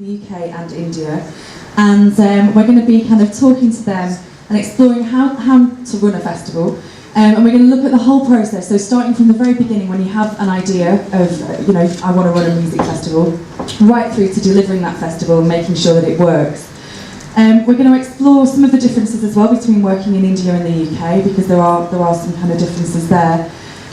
the UK and India, and we're going to be kind of talking to them and exploring how to run a festival, and we're going to look at the whole process, so starting from the very beginning when you have an idea of, I want to run a music festival, right through to delivering that festival and making sure that it works. We're going to explore some of the differences as well between working in India and the UK, because there are some kind of differences there,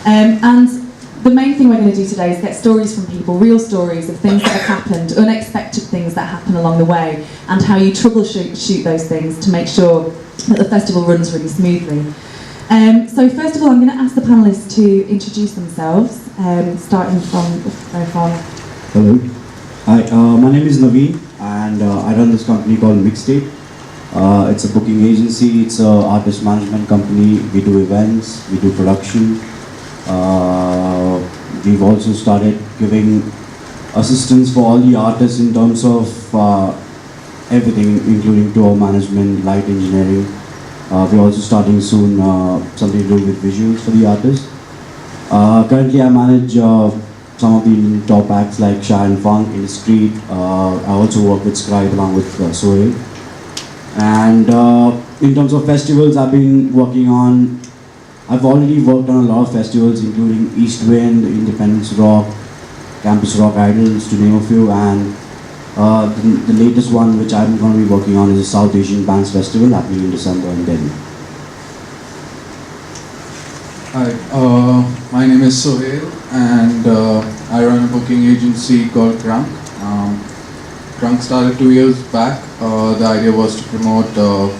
and the main thing we're going to do today is get stories from people, real stories of things that have happened, unexpected things that happen along the way, and how you troubleshoot those things to make sure that the festival runs really smoothly. So first of all, I'm going to ask the panellists to introduce themselves, starting from the very far. Hello. Hi, my name is Naveen, and I run this company called Mixtape. It's a booking agency, it's an artist management company. We do events, we do production. We've also started giving assistance for all the artists in terms of everything, including tour management, light engineering. We're also starting soon something to do with visuals for the artists. Currently I manage some of the top acts like Shy and Funk in the street. I also work with Scribe along with Sohail. And in terms of festivals, I've already worked on a lot of festivals, including East Wind, Independence Rock, Campus Rock Idols, to name a few, and the latest one which I'm going to be working on is the South Asian Bands Festival happening in December in Delhi. Hi, my name is Sohail, and I run a booking agency called Krunk. Krunk started 2 years back. The idea was to promote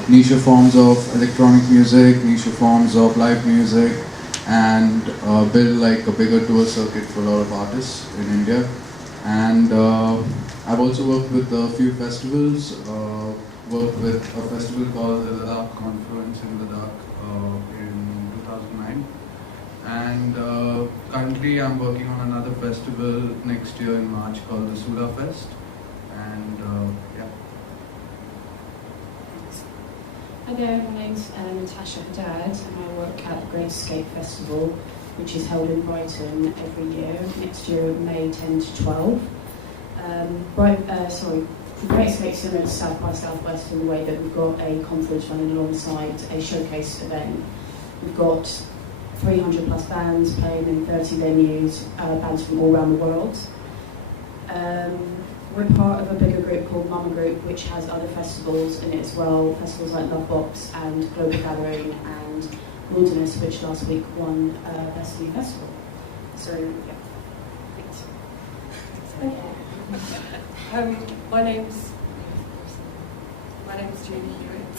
niche forms of electronic music, niche forms of live music, and build like a bigger tour circuit for a lot of artists in India. And I've also worked with a few festivals. Worked with a festival called the Unconvention in in 2009. And currently I'm working on another festival next year in March called the Suda Fest. And yeah. Hi there, my name's Natasha Haddad, and I work at the Great Escape Festival, which is held in Brighton every year. Next year, May 10 to 12. The Great Escape similar to South by Southwest in the way that we've got a conference running alongside a showcase event. We've got 300 plus bands playing in 30 venues, bands from all around the world. We're part of a bigger group called Mama Group, which has other festivals in it as well, festivals like Lovebox and Global Gathering and Wilderness, which last week won Best New Festival. So, yeah. Thanks. My name's Gina Hewitt.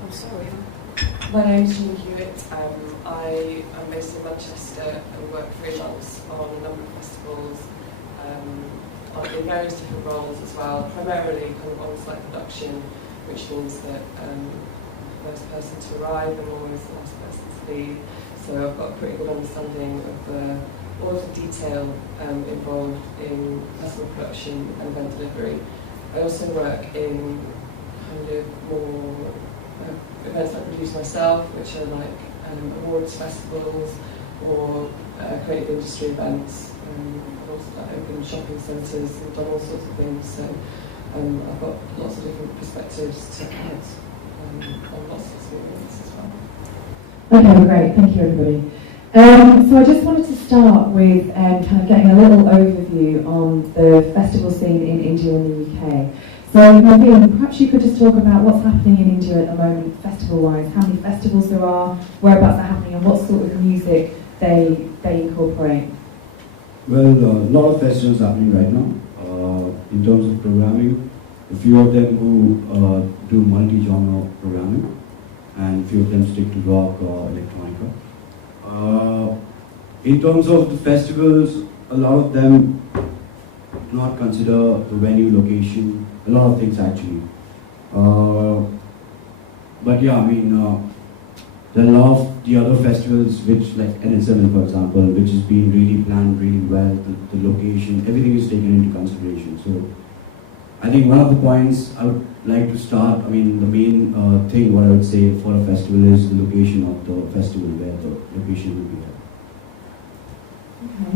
I'm sorry. My name's Gina Hewitt. I am based in Manchester and work freelance on a number of festivals. In various different roles as well, primarily kind of on-site production, which means that I'm the first person to arrive and always the last person to leave. So I've got a pretty good understanding of all of the detail involved in festival production and event delivery. I also work in kind of more events that I produce myself, which are like awards festivals or creative industry events. I've also opened shopping centres and done all sorts of things, so I've got lots of different perspectives to add on lots of experience as well. Okay, great, thank you everybody. So I just wanted to start with kind of getting a little overview on the festival scene in India and the UK. So Naveen, perhaps you could just talk about what's happening in India at the moment, festival-wise, how many festivals there are, whereabouts they're happening, and what sort of music they incorporate. Well, a lot of festivals happening right now. In terms of programming, a few of them who do multi-genre programming, and a few of them stick to rock or electronica. In terms of the festivals, a lot of them do not consider the venue, location, a lot of things actually. But yeah, I mean, there are a lot of the other festivals, which like NS7 for example, which has been really planned really well, the location, everything is taken into consideration. So I think one of the points I would like to start, I mean the main thing what I would say for a festival is the location of the festival, where the location will be at. Okay.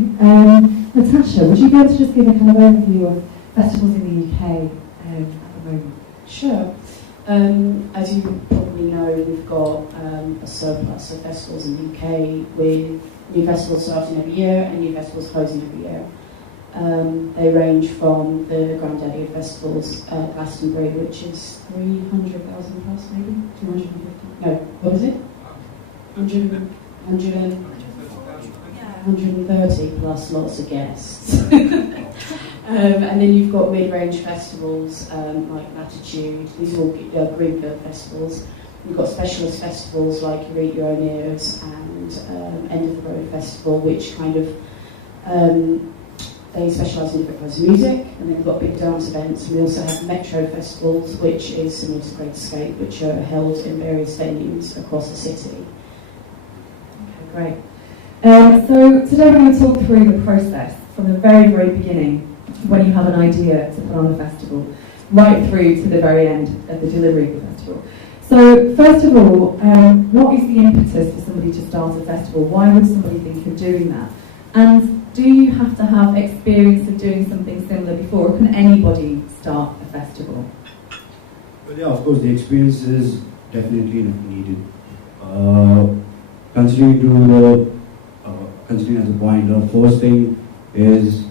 Natasha, would you be able to just give a kind of overview of festivals in the UK at the moment? Sure. As you probably know, we've got a surplus of festivals in the UK with new festivals starting every year and new festivals closing every year. They range from the granddaddy of festivals, Glastonbury, which is 300,000 plus, maybe 250. No, what is it? 130 plus lots of guests. And then you've got mid-range festivals like Latitude. These are all greenfield festivals. You've got specialist festivals like You Eat Your Own Ears and End of the Road Festival, which kind of they specialise in different kinds of music. And then we've got big dance events. And we also have metro festivals, which is similar to Great Escape, which are held in various venues across the city. Okay, great. So today we're going to talk through the process from the very, very beginning, when you have an idea to put on a festival, right through to the very end of the delivery of the festival. So first of all, what is the impetus for somebody to start a festival? Why would somebody think of doing that? And do you have to have experience of doing something similar before, or can anybody start a festival? Well, yeah, of course, the experience is definitely needed. Considering as a point, the first thing is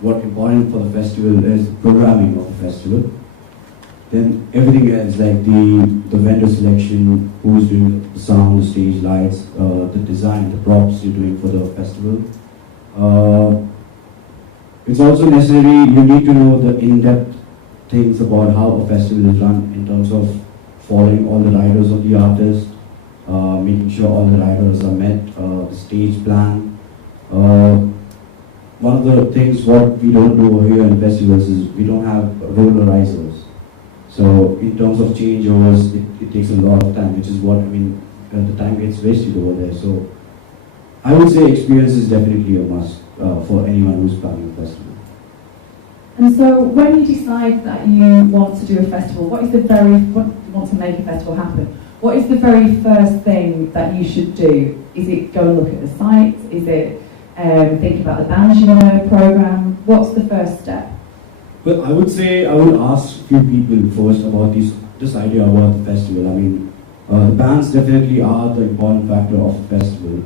what's important for the festival is the programming of the festival. Then everything else, like the vendor selection, who's doing the sound, the stage lights, the design, the props you're doing for the festival. It's also necessary, you need to know the in-depth things about how a festival is run in terms of following all the riders of the artist, making sure all the riders are met, the stage plan. One of the things what we don't do over here in festivals is we don't have rollerizers. So in terms of changeovers, it takes a lot of time, which is what, the time gets wasted over there. So I would say experience is definitely a must for anyone who's planning a festival. And so when you decide that you want to do a festival, what you want to make a festival happen, what is the very first thing that you should do? Is it go and look at the site? Is it think about the bands you want to program? What's the first step? Well, I would say I would ask a few people first about this idea about the festival. The bands definitely are the important factor of the festival.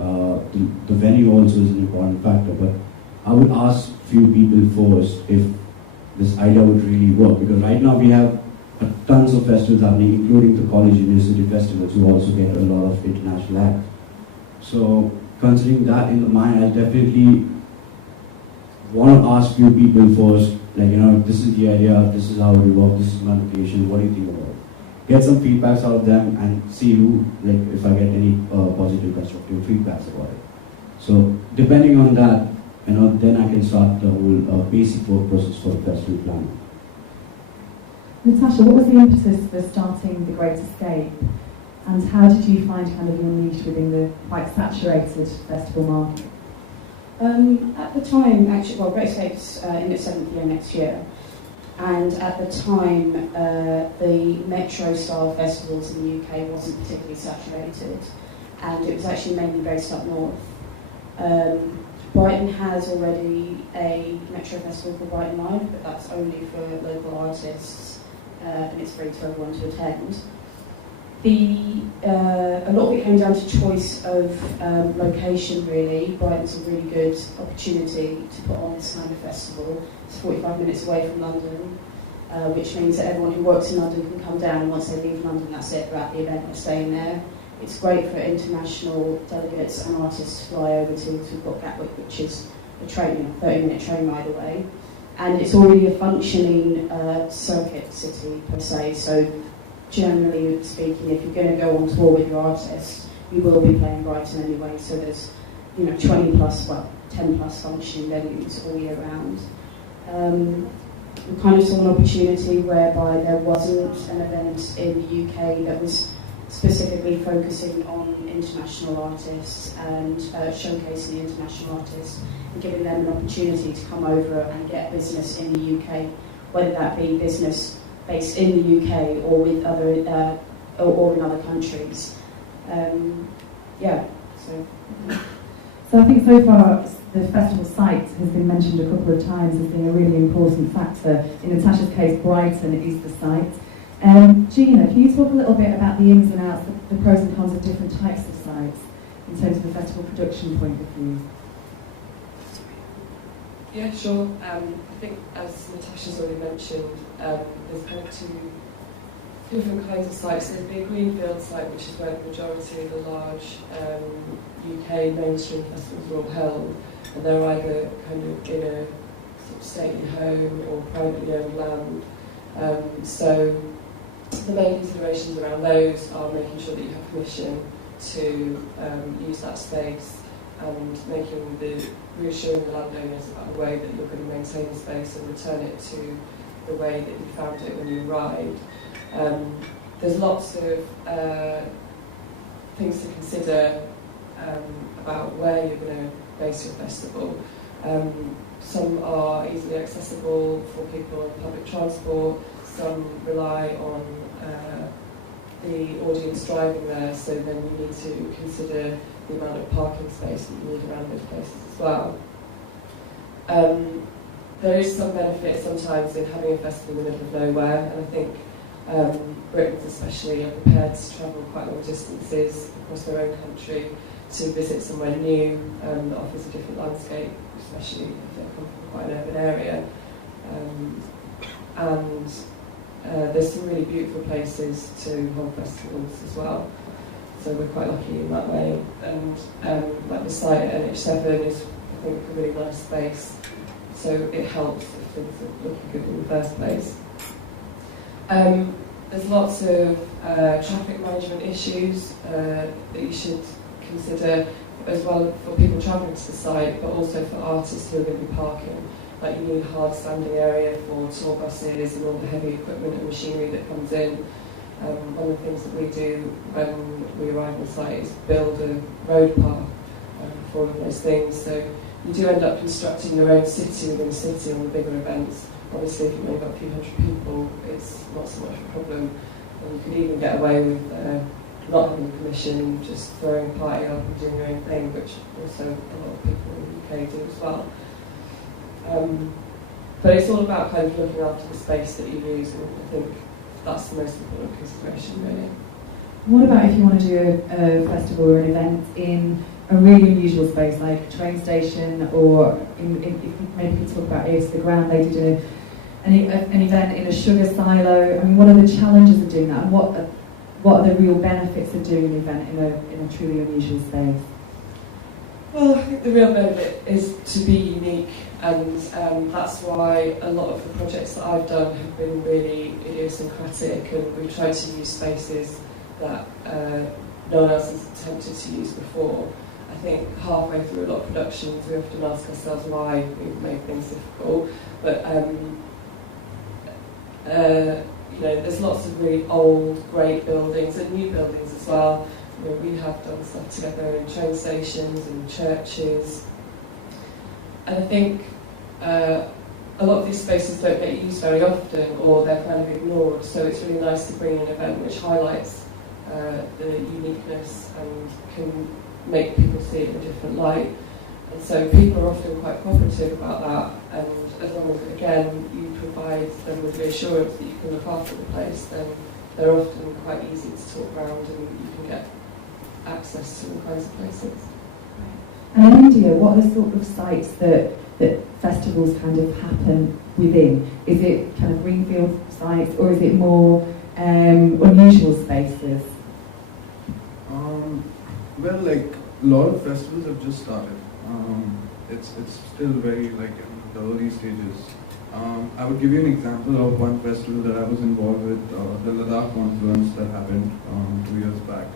The venue also is an important factor, but I would ask a few people first if this idea would really work, because right now we have tons of festivals happening, including the college university festivals, who also get a lot of international acts. So considering that in the mind, I definitely want to ask few people first, this is the idea, this is how it will work, this is my location, what do you think about it? Get some feedbacks out of them and see if I get any positive, constructive feedbacks about it. So depending on that, then I can start the whole basic work process for the festival planning. Natasha, what was the impetus for starting The Great Escape? And how did you find kind of your niche within the quite saturated festival market? At the time, actually, Great Escape's in its 7th year next year. And at the time, the metro-style festivals in the UK wasn't particularly saturated. And it was actually mainly based up north. Brighton has already a metro festival called Brighton Live, but that's only for local artists, and it's free to everyone to attend. A lot of it came down to choice of location, really. Brighton's a really good opportunity to put on this kind of festival. It's 45 minutes away from London, which means that everyone who works in London can come down, and once they leave London, that's it, they're at the event, they're staying there. It's great for international delegates and artists to fly over to. We've got Gatwick, which is a 30-minute train ride away. And it's already a functioning circuit city, per se, so generally speaking, if you're going to go on tour with your artist, you will be playing Brighton anyway, so there's 10 plus functioning venues all year round. We kind of saw an opportunity whereby there wasn't an event in the UK that was specifically focusing on international artists and showcasing the international artists and giving them an opportunity to come over and get business in the UK, whether that be business based in the UK or with other or in other countries. So I think so far the festival site has been mentioned a couple of times as being a really important factor. In Natasha's case, Brighton is the site. Gina, can you talk a little bit about the ins and outs, the pros and cons of different types of sites in terms of the festival production point of view? Yeah, sure. I think, as Natasha's already mentioned, there's kind of two different kinds of sites. There's the greenfield site, which is where the majority of the large UK mainstream festivals are all held, and they're either kind of in a sort of stately home or privately owned land. So the main considerations around those are making sure that you have permission to use that space and reassuring the landowners about the way that you're going to maintain the space and return it to the way that you found it when you arrived. There's lots of things to consider about where you're going to base your festival. Some are easily accessible for people on public transport, some rely on the audience driving there, so then you need to consider the amount of parking space that you need around those places as well. There is some benefit sometimes in having a festival in the middle of nowhere, and I think Britons especially are prepared to travel quite long distances across their own country to visit somewhere new that offers a different landscape, especially if they come from quite an urban area. There's some really beautiful places to hold festivals as well, so we're quite lucky in that way. And like the site at NH7 is, I think, a really nice space, so it helps if things are looking good in the first place. There's lots of traffic management issues that you should consider as well for people travelling to the site, but also for artists who are going to be parking. Like, you need a hard standing area for tour buses and all the heavy equipment and machinery that comes in. One of the things that we do when we arrive on site is build a road path for all of those things. So you do end up constructing your own city within a city on the bigger events. Obviously, if you've only got a few hundred people, it's not so much a problem. And you could even get away with not having permission, just throwing a party up and doing your own thing, which also a lot of people in the UK do as well. But it's all about kind of looking after the space that you use, and I think that's the most important consideration, really. What about if you want to do a festival or an event in a really unusual space, like a train station, or if maybe you talk about Ears to the Ground, they did an event in a sugar silo. I mean, what are the challenges of doing that, and what are the real benefits of doing an event in a truly unusual space? Well, I think the real benefit is to be unique, and that's why a lot of the projects that I've done have been really idiosyncratic, and we've tried to use spaces that no one else has attempted to use before. I think halfway through a lot of productions we often ask ourselves why we've made things difficult, but there's lots of really old, great buildings and new buildings as well. We have done stuff together in train stations and churches, and I think a lot of these spaces don't get used very often, or they're kind of ignored, so it's really nice to bring an event which highlights the uniqueness and can make people see it in a different light. And so people are often quite cooperative about that, and as long as, again, you provide them with reassurance that you can look after the place, then they're often quite easy to talk around, and you can get access to all kinds of places. And in India, what are the sort of sites that festivals kind of happen within? Is it kind of greenfield sites, or is it more unusual spaces? Well, like, a lot of festivals have just started. It's still very, like, in the early stages. I would give you an example of one festival that I was involved with, the Ladakh Confluence that happened 2 years back.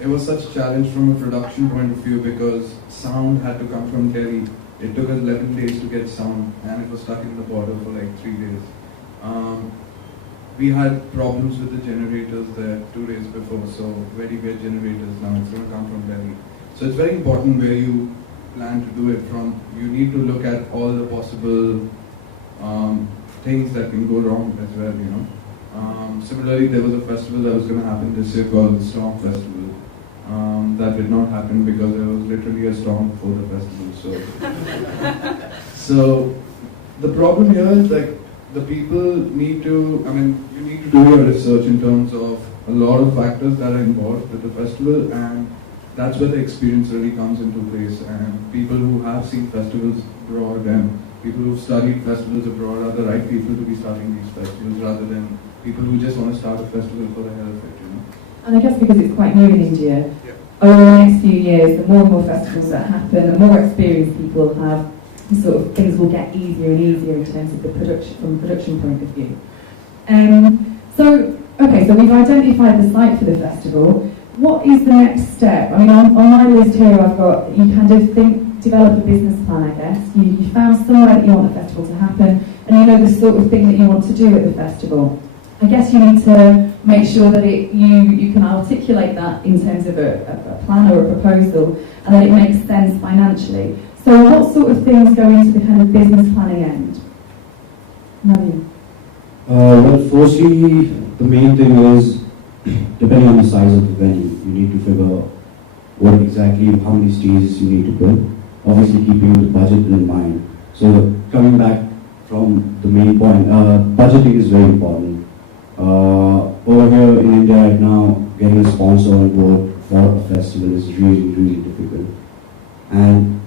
It was such a challenge from a production point of view because sound had to come from Delhi. It took us 11 days to get sound, and it was stuck in the border for like 3 days. We had problems with the generators there 2 days before, so where do you get generators now? It's going to come from Delhi. So it's very important where you plan to do it from. You need to look at all the possible things that can go wrong as well, you know. Similarly, there was a festival that was going to happen this year called the Storm Festival. That did not happen because there was literally a storm before the festival. So the problem here is like the people need to, you need to do your research in terms of a lot of factors that are involved with the festival, and that's where the experience really comes into place. And people who have seen festivals abroad and people who've studied festivals abroad are the right people to be starting these festivals rather than people who just want to start a festival for the hell of it, And I guess because it's quite new in India, Yeah. over the next few years, the more and more festivals that happen, the more experience people have, sort of things will get easier and easier in terms of the production, from a production point of view. So we've identified the site for the festival. What is the next step? I mean, on my list here, I've got you kind of develop a business plan, I guess. You found somewhere that you want the festival to happen, and you know the sort of thing that you want to do at the festival. I guess you need to make sure that you can articulate that in terms of a plan or a proposal, and that it makes sense financially. So what sort of things go into the kind of business planning end? Naveen? Well, firstly, the main thing is, depending on the size of the venue, you need to figure what exactly, how many stages you need to build, obviously keeping the budget in mind. So coming back from the main point, budgeting is very important. Over here in India right now, getting a sponsor on board for a festival is really, really difficult. And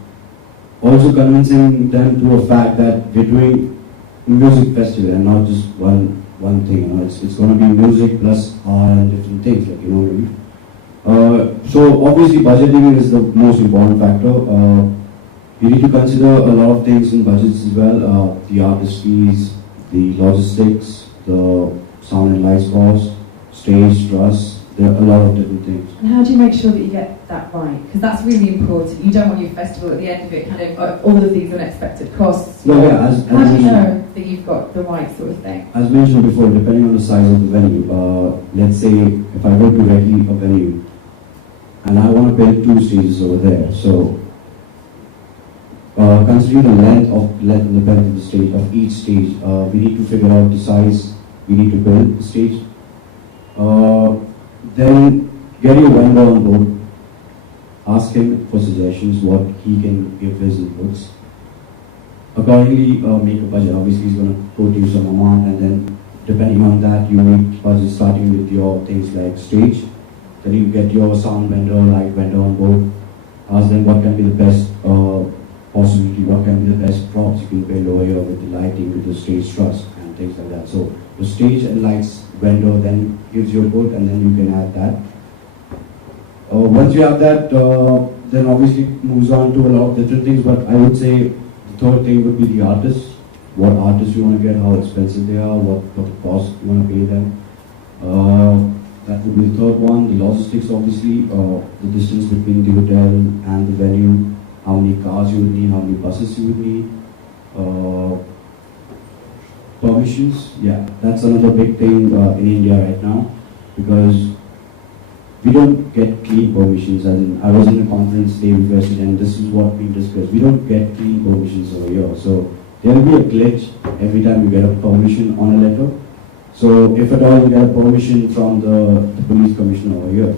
also convincing them to a fact that we're doing a music festival and not just one thing. It's going to be music plus art and different things, like, you know what I mean? So obviously budgeting is the most important factor. You need to consider a lot of things in budgets as well. The artist fees, the logistics, the sound and lights cost, stage, truss. There are a lot of different things. And how do you make sure that you get that right? Because that's really important. You don't want your festival at the end of it kind of all of these unexpected costs. Well, yeah, as how do you know that you've got the right sort of thing? As mentioned before, depending on the size of the venue, let's say if I go to Recce, a venue, and I want to build 2 stages over there, so considering the length and the breadth of the stage, of each stage, we need to figure out the size we need to build the stage. Then get your vendor on board, ask him for suggestions, what he can give his inputs. Accordingly, make a budget. Obviously, he's going to quote you some amount, and then depending on that, you make budget starting with your things like stage. Then you get your sound vendor, light vendor on board. Ask them what can be the best possibility, what can be the best props you can build over here with the lighting, with the stage truss, and things like that. So the stage and lights vendor then gives you a quote, and then you can add that. Once you have that, then obviously moves on to a lot of different things, but I would say the third thing would be the artists. What artists you want to get, how expensive they are, what the cost you want to pay them. That would be the third one. The logistics, obviously, the distance between the hotel and the venue, how many cars you would need, how many buses you would need. Permissions, yeah, that's another big thing in India right now, because we don't get clean permissions. And I was in a conference day with President, and this is what we discussed. We don't get clean permissions over here. So there will be a glitch every time you get a permission on a letter. So if at all you get a permission from the police commissioner over here,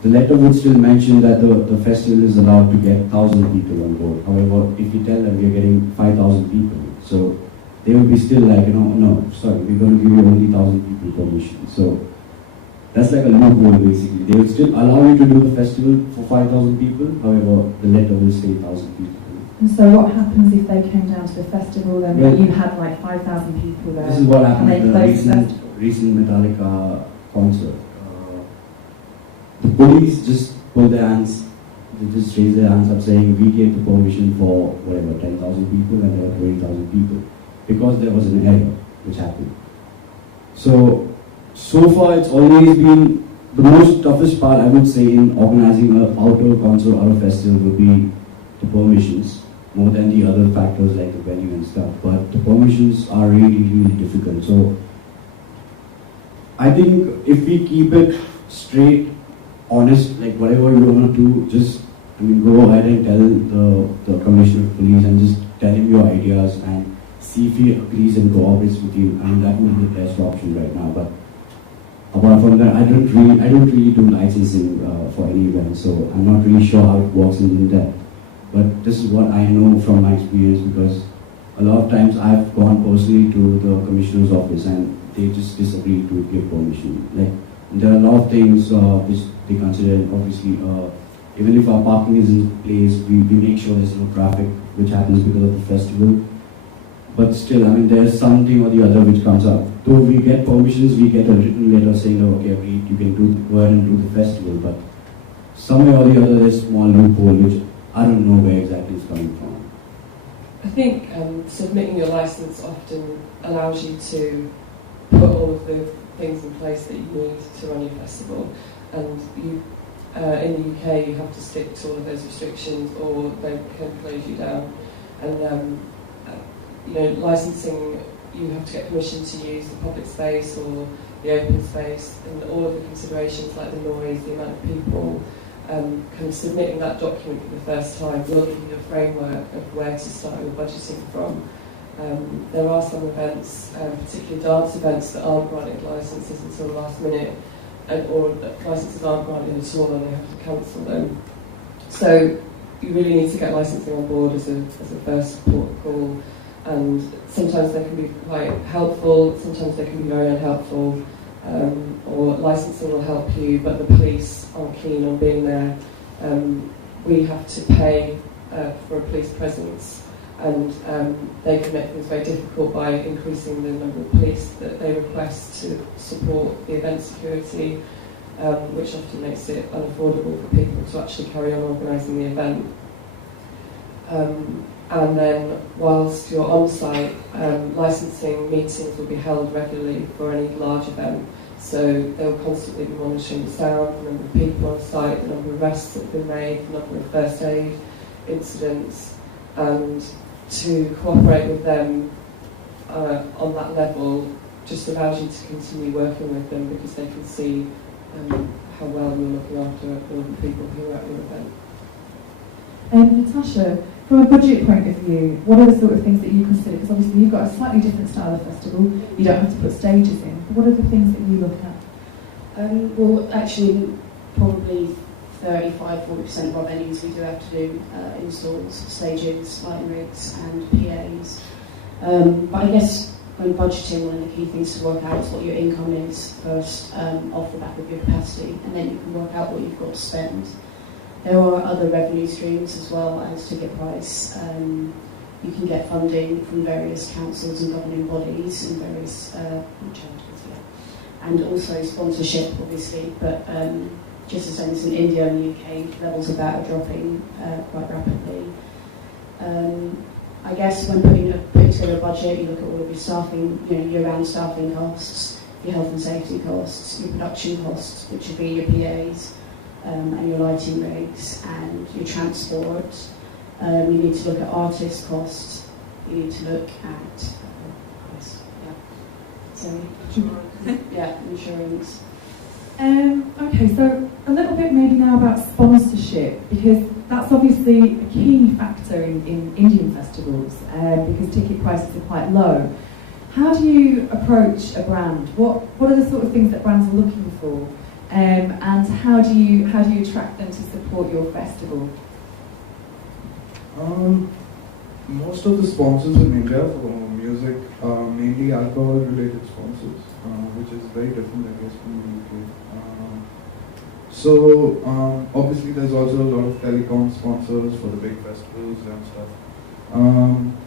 the letter would still mention that the festival is allowed to get 1,000 people on board. However, if you tell them we are getting 5,000 people, so they will be still like, no, sorry, we're going to give you only 1,000 people permission. So that's like a loophole basically. They will still allow you to do the festival for 5,000 people, however, the letter will say 1,000 people. And so what happens if they came down to the festival and you had like 5,000 people there? This is what happened at the recent Metallica concert. The police just pulled their hands, they just raised their hands up saying we gave the permission for whatever, 10,000 people, and there were 20,000 people. Because there was an error which happened. So far it's always been the most toughest part, I would say, in organizing an outdoor concert or a festival would be the permissions, more than the other factors like the venue and stuff. But the permissions are really, really difficult. So I think if we keep it straight, honest, like whatever you want to do, just go ahead and tell the commissioner of police and just tell him your ideas and see if he agrees and cooperates with you. I mean, that would be the best option right now. But apart from that, I don't really do licensing for any event, so I'm not really sure how it works in depth. But this is what I know from my experience, because a lot of times I've gone personally to the commissioner's office and they just disagree to give permission. Like, there are a lot of things which they consider, obviously, even if our parking is in place, we make sure there's no traffic, which happens because of the festival. But still, I mean, there's something or the other which comes up. Though we get permissions, we get a written letter saying, oh, okay, you can go ahead and do the festival, but somewhere or the other there's a small loophole which I don't know where exactly it's coming from. I think submitting your license often allows you to put all of the things in place that you need to run your festival, and you, in the UK, you have to stick to all of those restrictions, or they can close you down. And licensing, you have to get permission to use the public space or the open space, and all of the considerations like the noise, the amount of people. Kind of submitting that document for the first time will give you a framework of where to start your budgeting from. There are some events, particularly dance events, that aren't granted licences until the last minute, or licences aren't granted at all and they have to cancel them. So you really need to get licensing on board as a first port of call, and sometimes they can be quite helpful, sometimes they can be very unhelpful. Or licensing will help you, but the police aren't keen on being there. We have to pay for a police presence, and they can make things very difficult by increasing the number of police that they request to support the event security, which often makes it unaffordable for people to actually carry on organising the event. And then whilst you're on site, licensing meetings will be held regularly for any large event. So they'll constantly be monitoring the sound, the number of people on site, the number of arrests that have been made, the number of first aid incidents, and to cooperate with them on that level just allows you to continue working with them, because they can see how well you're looking after all the people who are at your event. Natasha, from a budget point of view, what are the sort of things that you consider? Because obviously you've got a slightly different style of festival, you don't have to put stages in. But what are the things that you look at? Well, actually, probably 35-40% of our venues we do have to do installs, stages, lighting rigs and PAs. But I guess when budgeting, one of the key things to work out is what your income is first, off the back of your capacity, and then you can work out what you've got to spend. There are other revenue streams as well as ticket price. You can get funding from various councils and governing bodies and various charities, and also sponsorship, obviously. But just the same as in India and the UK, levels of that are dropping quite rapidly. I guess when putting together a budget, you look at all of your staffing, year-round staffing costs, your health and safety costs, your production costs, which would be your PAs. And your lighting rigs and your transport. You need to look at artist costs. You need to look at insurance. Okay, so a little bit maybe now about sponsorship, because that's obviously a key factor in Indian festivals, because ticket prices are quite low. How do you approach a brand? What are the sort of things that brands are looking for? And how do you attract them to support your festival? Most of the sponsors in India for music are mainly alcohol-related sponsors, which is very different, I guess, from the UK. Obviously, there's also a lot of telecom sponsors for the big festivals and stuff.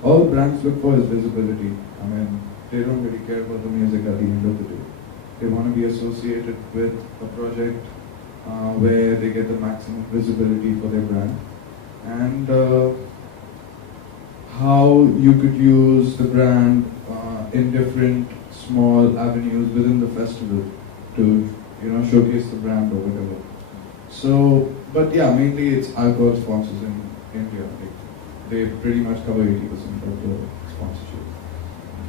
All brands look for is visibility. I mean, they don't really care about the music at the end of the day. They want to be associated with a project where they get the maximum visibility for their brand, and how you could use the brand in different small avenues within the festival to showcase the brand or whatever. So, but yeah, mainly it's alcohol sponsors in India. They pretty much cover 80% of the sponsorship,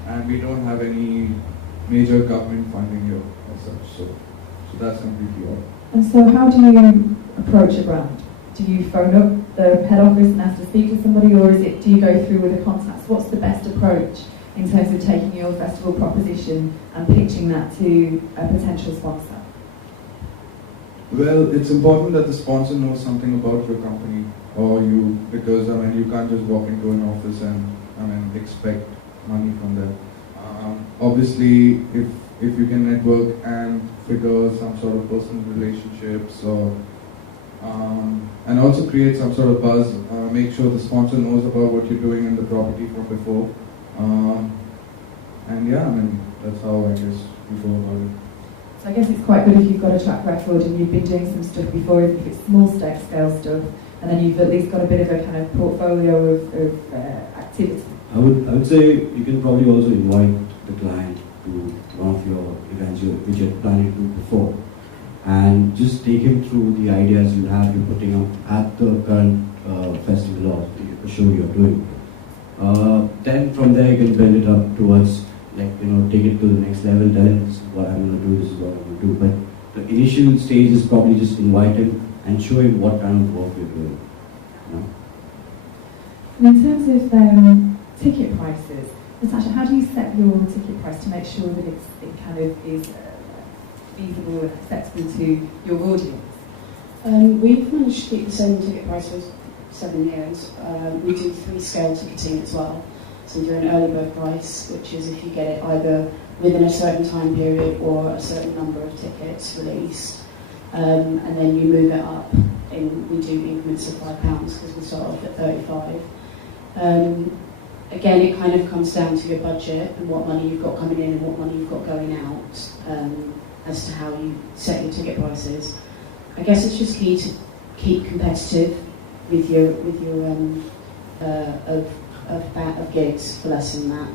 and we don't have any major government funding here as such, so that's completely off. And so how do you approach a brand? Do you phone up the head office and ask to speak to somebody, or do you go through with the contacts? What's the best approach in terms of taking your festival proposition and pitching that to a potential sponsor? Well, it's important that the sponsor knows something about your company or you, because I mean you can't just walk into an office and expect money from them. Obviously, if you can network and figure some sort of personal relationships or and also create some sort of buzz, make sure the sponsor knows about what you're doing in the property from before. And yeah, I mean that's how I guess you go about it. So I guess it's quite good if you've got a track record and you've been doing some stuff before, even if it's small scale stuff, and then you've at least got a bit of a kind of portfolio of activity. I would say you can probably also invite the client to one of your events which you're planning to do before, and just take him through the ideas you're putting up at the current festival or the show you're doing. Then from there you can build it up towards, like, take it to the next level. Then this is what I'm going to do, this is what I'm going to do. But the initial stage is probably just invite him and show him what kind of work you're doing. And in terms of ticket prices, Natasha, how do you set your ticket price to make sure that it kind of is feasible and acceptable to your audience? We've managed to keep the same ticket price for 7 years. We do 3 scale ticketing as well. So we do an early bird price, which is if you get it either within a certain time period or a certain number of tickets released. And then you move it up we do increments of £5 because we start off at 35. Again, it kind of comes down to your budget and what money you've got coming in and what money you've got going out as to how you set your ticket prices. I guess it's just key to keep competitive with your of gigs for less than that.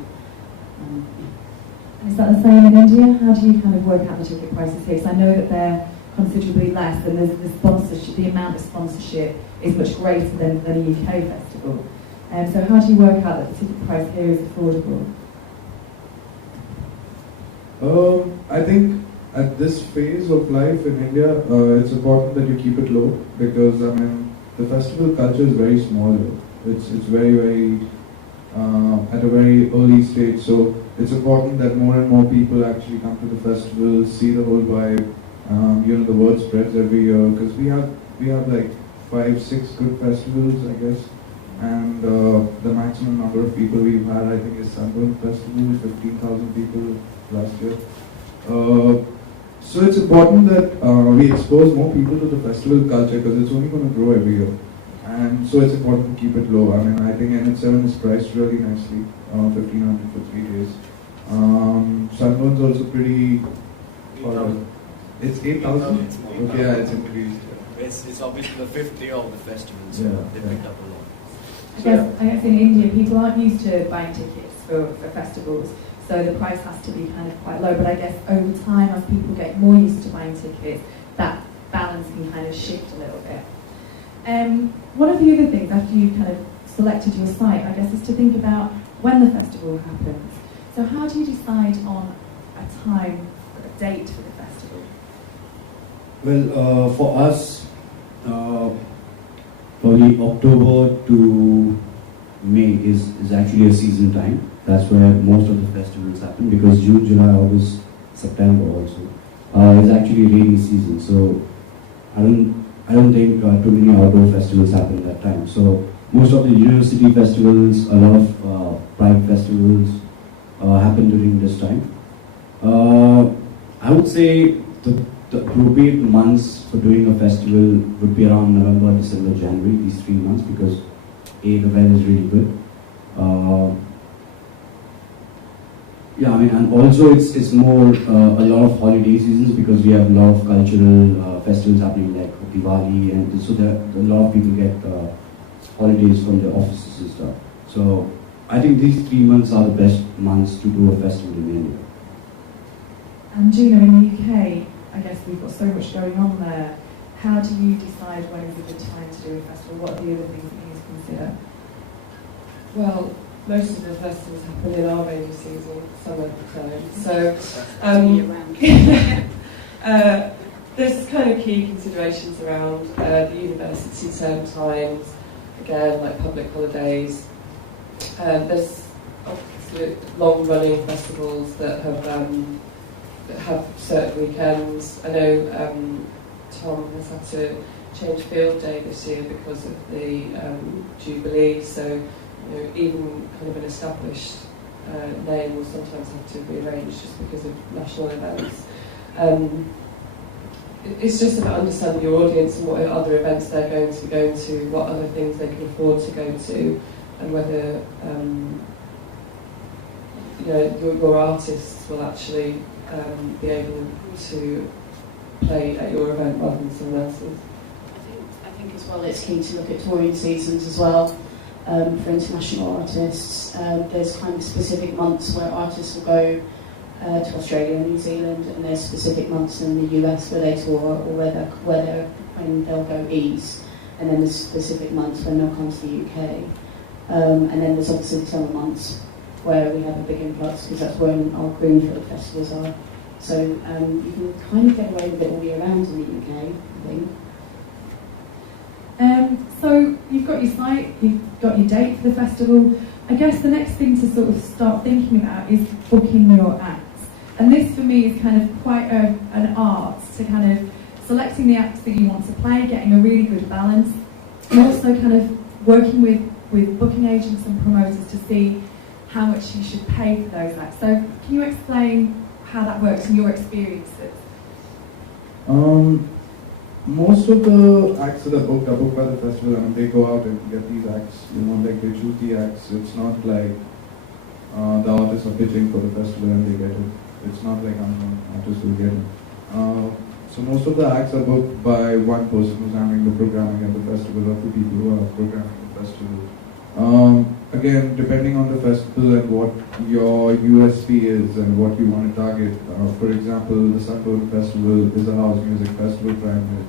Is that the same in India? How do you kind of work out the ticket prices here? Because I know that they're considerably less, and there's the sponsorship, the amount of sponsorship is much greater than a UK festival. So how do you work out that the ticket price here is affordable? I think at this phase of life in India, it's important that you keep it low, because I mean the festival culture is very small here. It's very at a very early stage, so it's important that more and more people actually come to the festival, see the whole vibe. The word spreads every year, because we have like 5-6 good festivals, I guess, and the maximum number of people we've had, I think, is Sunburn Festival, 15,000 people last year. So it's important that we expose more people to the festival culture, because it's only going to grow every year. And so it's important to keep it low. I mean, I think NH7 is priced really nicely, 1,500 for 3 days. Sunburn's also pretty. It's 8,000. Okay, yeah, it's increased. It's obviously the 5th day of the festival, so they picked up a lot. I guess in India people aren't used to buying tickets for festivals, so the price has to be kind of quite low. But I guess over time, as people get more used to buying tickets, that balance can kind of shift a little bit. One of the other things after you kind of selected your site, I guess, is to think about when the festival happens. So how do you decide on a time, a date for the festival? Well, for us, probably October to May is actually a season time. That's where most of the festivals happen, because June, July, August, September also is actually rainy season. So I don't think too many outdoor festivals happen at that time. So most of the university festivals, a lot of private festivals happen during this time. I would say the appropriate months for doing a festival would be around November, December, January, these 3 months, because A, the weather is really good. Yeah, I mean, and also it's more a lot of holiday seasons, because we have a lot of cultural festivals happening, like Diwali, and so there a lot of people get holidays from their offices and stuff. So I think these 3 months are the best months to do a festival in India. And Gina, in the UK, I guess we've got so much going on there. How do you decide when is a good time to do a festival? What are the other things that you need to consider? Well, most of the festivals happen in our rainy season, summer time. So there's kind of key considerations around the university term times, again, like public holidays. There's long-running festivals that have certain weekends. I know Tom has had to change Field Day this year because of the Jubilee, so even kind of an established name will sometimes have to rearrange just because of national events. It's just about understanding your audience and what other events they're going to be going to, what other things they can afford to go to, and whether your artists will actually be able to play at your event rather than someone else's. I think as well it's key to look at touring seasons as well. For international artists, there's kind of specific months where artists will go to Australia and New Zealand, and there's specific months in the US where they tour, or when they'll go east, and then there's specific months when they'll come to the UK, and then there's obviously the summer months where we have a big influx because that's when our greenfield festivals are. So you can kind of get away with it all year round in the UK, I think. So you've got your site, you've got your date for the festival. I guess the next thing to sort of start thinking about is booking your acts. And this for me is kind of quite an art to kind of selecting the acts that you want to play, getting a really good balance, and also kind of working with booking agents and promoters to see how much you should pay for those acts. So can you explain how that works in your experiences? Most of the acts that are booked by the festival, and they go out and get these acts, like they choose the acts. It's not like the artists are pitching for the festival and they get it. It's not like unknown artists will get it. So most of the acts are booked by one person who's handling the programming at the festival, or two people who are programming the festival. Again, depending on the festival and what your USP is and what you want to target. For example, the Sunburn Festival is a house music festival primarily.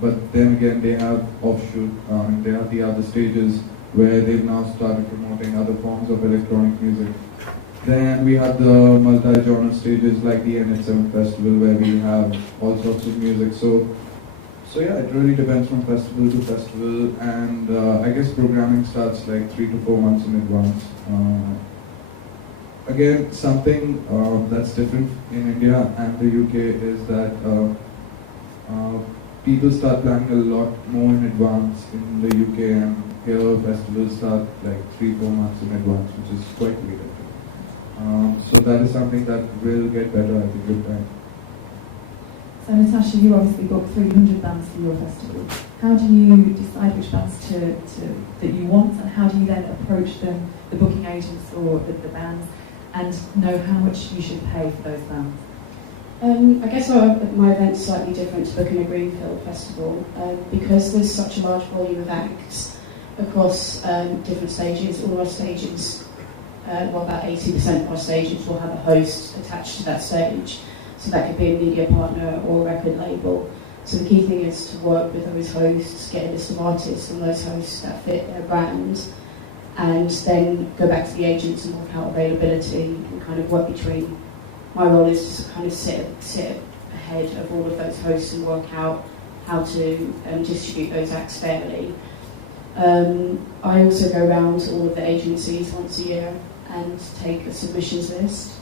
But then again, they have offshoot, they have the other stages where they've now started promoting other forms of electronic music. Then we have the multi-genre stages like the NH7 Festival, where we have all sorts of music. So yeah, it really depends from festival to festival, and I guess programming starts like 3 to 4 months in advance. Again, something that's different in India and the UK is that people start planning a lot more in advance in the UK, and here festivals start like 3-4 months in advance, which is quite late. So that is something that will get better at a good time. So Natasha, you obviously booked 300 bands for your festival. How do you decide which bands that you want, and how do you then approach them, the booking agents or the bands, and know how much you should pay for those bands? I guess my event's slightly different to booking a greenfield festival because there's such a large volume of acts across different stages. All our stages, about 80% of our stages will have a host attached to that stage. So that could be a media partner or a record label. So the key thing is to work with those hosts, get a list of artists and those hosts that fit their brand, and then go back to the agents and work out availability and kind of work between. My role is to kind of sit ahead of all of those hosts and work out how to distribute those acts fairly. I also go around to all of the agencies once a year and take a submissions list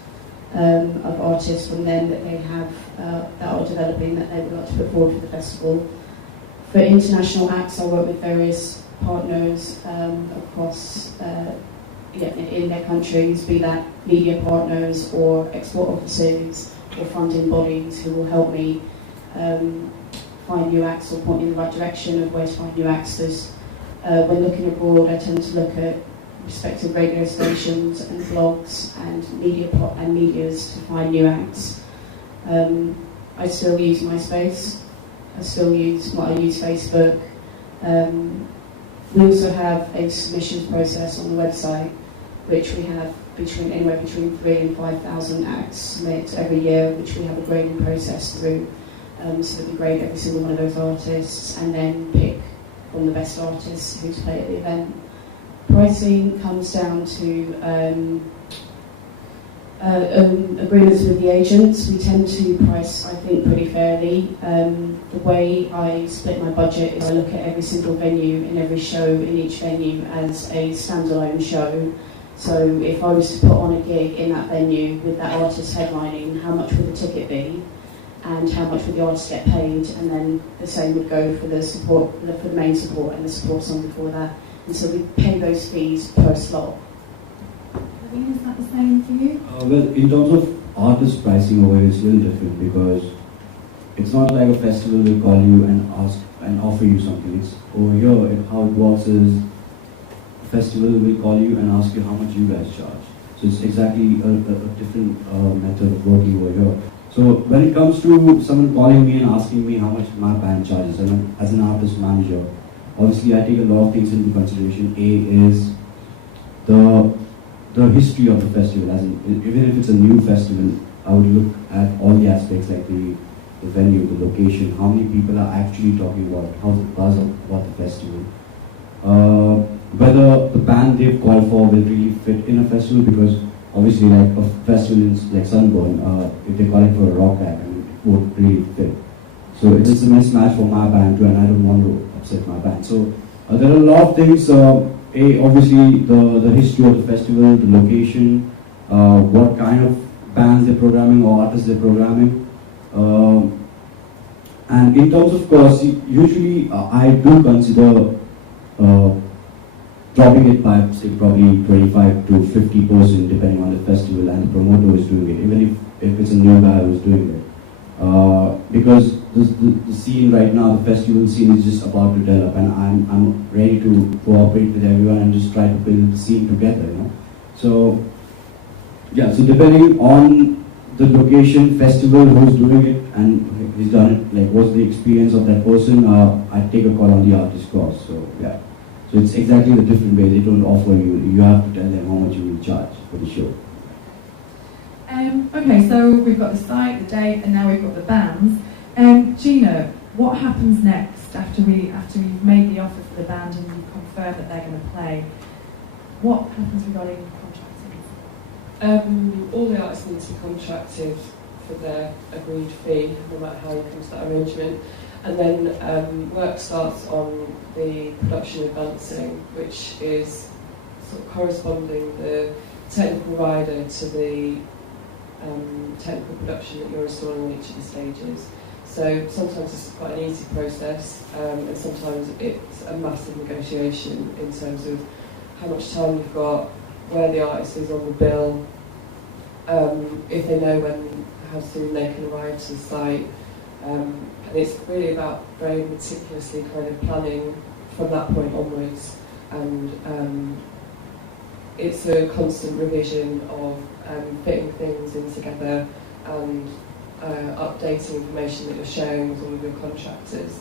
of artists from them that they have that are developing that they would like to put forward for the festival. For international acts, I work with various partners across in their countries, be that media partners or export offices or funding bodies who will help me find new acts or point in the right direction of where to find new acts. When looking abroad, I tend to look at respective radio stations and blogs and medias to find new acts. I still use MySpace. I use Facebook. We also have a submissions process on the website, which we have anywhere between 3,000 and 5,000 acts submit every year, which we have a grading process through. So that we grade every single one of those artists and then pick from the best artists who to play at the event. Pricing comes down to agreements with the agents. We tend to price, I think, pretty fairly. The way I split my budget is I look at every single venue and every show in each venue as a standalone show. So if I was to put on a gig in that venue with that artist headlining, how much would the ticket be? And how much would the artist get paid? And then the same would go for the support, for the main support and the support song before that. And so we pay those fees per slot. Naveen, is that the same for you? Well, in terms of artist pricing over here, it's a little different because it's not like a festival will call you and ask and offer you something. It's over here, how it works is a festival will call you and ask you how much you guys charge. So it's exactly a different method of working over here. So when it comes to someone calling me and asking me how much my band charges, and as an artist manager, obviously I take a lot of things into consideration. A is the history of the festival. As in, even if it's a new festival, I would look at all the aspects like the venue, the location, how many people are actually talking about it, how's the buzz about the festival. Whether the band they've called for will really fit in a festival, because obviously like a festival is like Sunburn, if they call it for a rock act, it won't really fit. So it's a mismatch for my band too, and I don't want to upset my band. So there are a lot of things. Obviously the history of the festival, the location, what kind of bands they're programming or artists they're programming. And in terms of cost, usually I do consider dropping it by say probably 25 to 50% depending on the festival and the promoter who is doing it, even if it's a new guy who's doing it. Because the scene right now, the festival scene is just about to develop, and I'm ready to cooperate with everyone and just try to build the scene together, you know. So yeah, so depending on the location, festival, who's doing it, and he's done it, like what's the experience of that person, I take a call on the artist cost. So yeah, so it's exactly the different way. They don't offer you, you have to tell them how much you will charge for the show. Okay, so we've got the site, the date, and now we've got the bands. Gina, what happens next after you've made the offer for the band and you've confirmed that they're going to play? What happens regarding contracting? All the artists need to be contracted for their agreed fee, no matter how you come to that arrangement. And then work starts on the production advancing, which is sort of corresponding the technical rider to the technical production that you're installing on each of the stages. So sometimes it's quite an easy process, and sometimes it's a massive negotiation in terms of how much time you've got, where the artist is on the bill, if they know how soon they can arrive to the site. And it's really about very meticulously kind of planning from that point onwards, and it's a constant revision of fitting things in together and updating information that you're sharing with all of your contractors.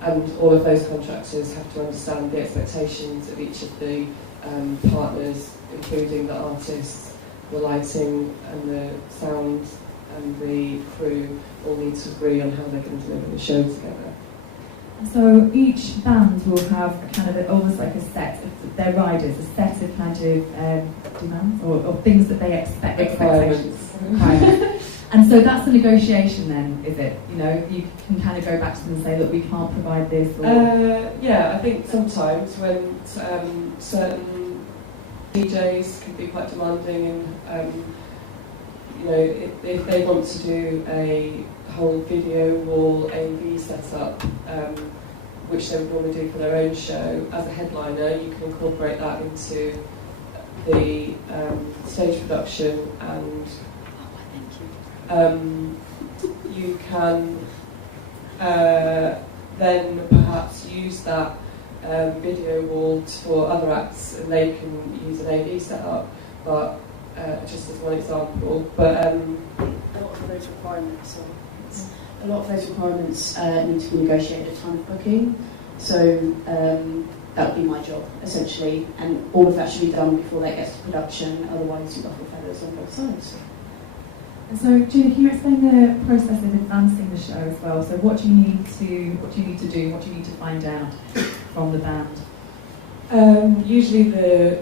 And all of those contractors have to understand the expectations of each of the partners, including the artists, the lighting and the sound and the crew all need to agree on how they're going to deliver the show together. So each band will have a kind of almost like a set of their riders, a set of kind of demands or things that they expect, expectations. And so that's the negotiation then, is it? You know, you can kind of go back to them and say, look, we can't provide this. Or... yeah, I think sometimes when certain DJs can be quite demanding, and you know, if they want to do a whole video wall AV setup, which they would normally do for their own show, as a headliner, you can incorporate that into the stage production, and you can then perhaps use that video wall for other acts, and they can use an AV setup, but just as one example. But a lot of those requirements need to be negotiated at time of booking. So that would be my job, essentially, and all of that should be done before that gets to production, otherwise you ruffle feathers on both sides. And so, Gina, can you explain the process of advancing the show as well? So what do you need to do? What do you need to find out from the band? Usually the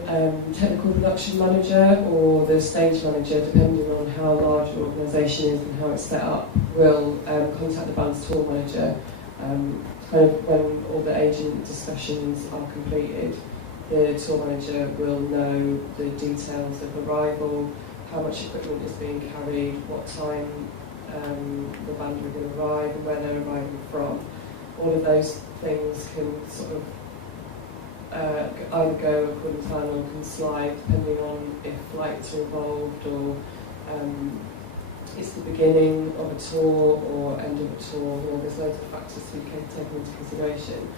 technical production manager or the stage manager, depending on how large an organisation is and how it's set up, will contact the band's tour manager. Kind of when all the agent discussions are completed, the tour manager will know the details of arrival, how much equipment is being carried, what time the band are going to arrive and where they're arriving from. All of those things can sort of either go according to plan or can slide depending on if flights are involved or it's the beginning of a tour or end of a tour. You know, there's loads of factors to be taken into consideration.